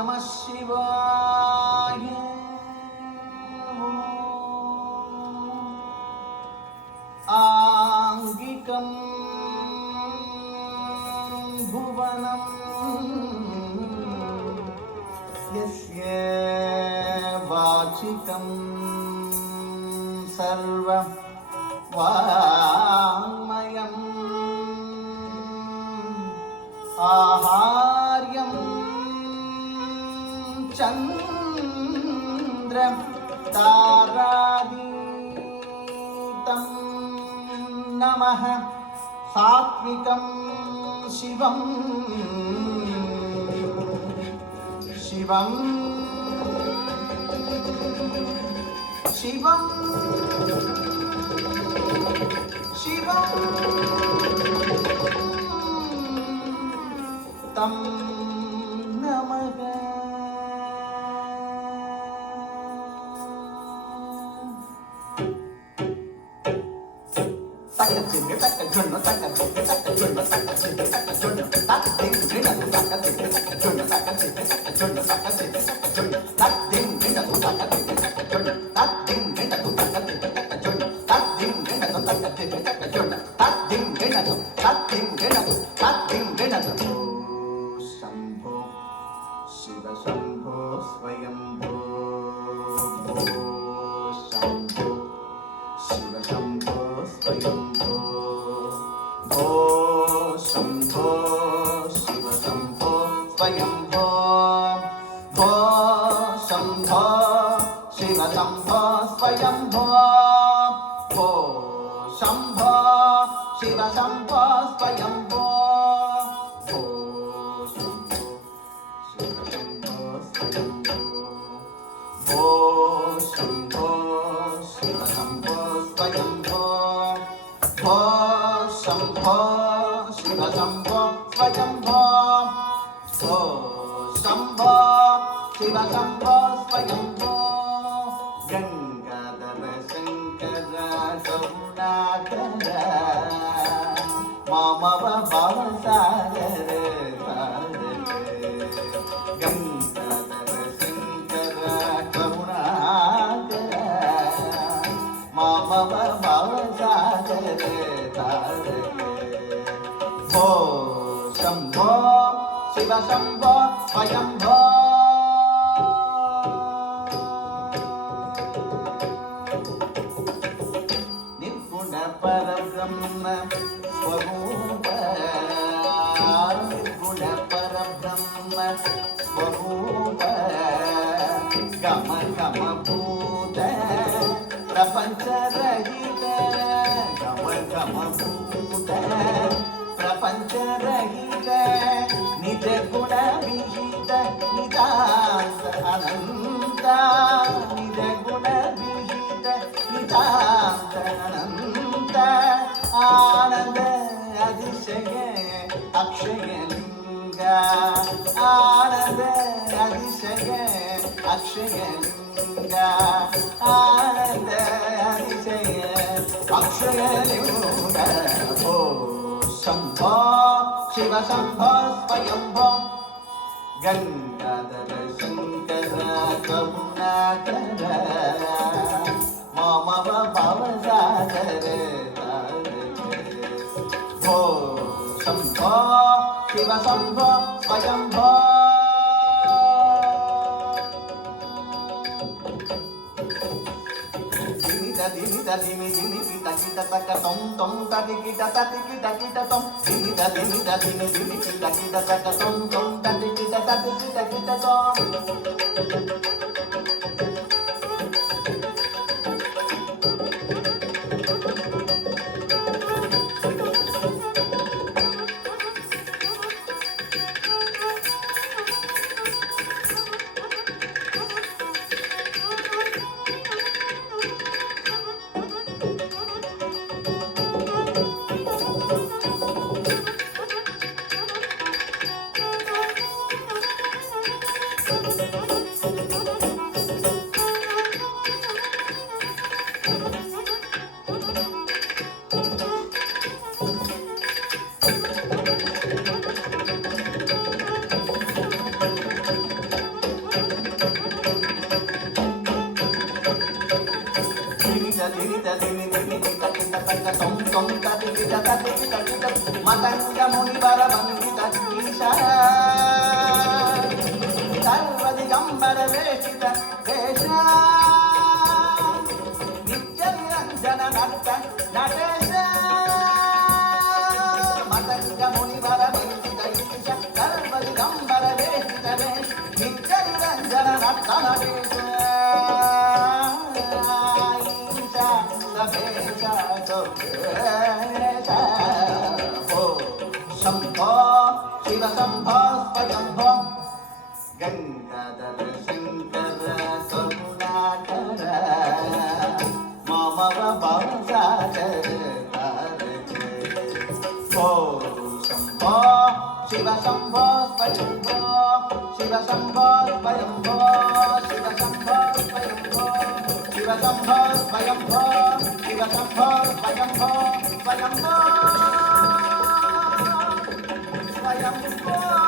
நம சிவாய. ஆங்கிகம் புவனம் யஸ்ய வாசிகம் சர்வம் வாங்மயம் ஆஹார்யம் சந்திரம் தாராதீதம் நமः சாத்விகம் சிவம் சிவம் சிவம் சிவம் தம் நமக. தக்கத்திற்கு தக்க சொன்ன தக்கத்திற்கு தக்க சொன்ன தக்கத்திற்கு தக்க சொன்ன தக்கத்திற்கு தக்க தக்கத்திற்கு தக்க சொன்ன தக்கத்திற்கு தக்க சொன்ன தக்கத்திற்கு தக்க சொன்ன தக்கத்திற்கு தக்க தக்கத்திற்கு தக்க சொன்ன தக்கத்திற்கு தக்க தக்கத்திற்கு தக்க சொன்ன தக்கத்திற்கு தக்க தக்கத்திற்கு தக்க சொன்ன தக்கத்திற்கு தக்க தக்கத்திற்கு தக்க தக்கத்திற்கு தக்க. शंभो शिव शंभो स्वयंभो शंभो शिव शंभो स्वयंभो भो शंभो शिव शंभो स्वयंभो भो शंभो शिव शंभो स्वयंभो भो शंभो शिव शंभो स्वयंभो शंभो शिव शंभो स्वयंभो भो शंभो शिव शंभो स्वयंभो गंगाधर शंकर करुणाकर मामव भवसागर गंगाधर शंकर करुणाकर मामव भवसागर भो शंभो शिव शंभो स्वयंभो निर्गुण परब्रह्म स्वरूप निर्गुण परब्रह्म स्वरूप गम गम भूत प्रपंच रहित गम गम भूत प्रपंच रहित निज गुण विहित नितांत अनंत निज गुण विहित नितांत अनंत आनंद अधिशय अक्षय लिंग आनंद अधिशय अक्षय लिंग आनंद अधिशय अक्षय लिंग भो शंभो शिव शंभो स्वयंभो गंगाधर शंकर करुणाकर मामव भवसागर भो शंभो शिव शंभो स्वयंभो धिमिता धिमि धिमि किटा किटा तक तम तम तदि किटा तम धिमिता धिमिता धिमि धिमि किटा किटा तक तम तम तदि किटा तम మతంగమునివర వందిత సర్వదిగంబర వేషిత వేష నిత్య నిరంజన నర్త నటేశ మతంగమునివర వందిత సర్వదిగంబర వేషిత వేష నిత్య నిరంజన నర్త నటేశ శంభో శివ శంభో స్వయంభో గంగాధర శంకర కరుణాకర మమ బాసాచర ఓ శంభో శివ శంభో స్వయంభో శివ శంభో స్వయంభో శివ శంభో స్వయంభో శివ శంభో స్వయంభో శివ శంభో స్వయంభో స్వయంభో స్వయంభో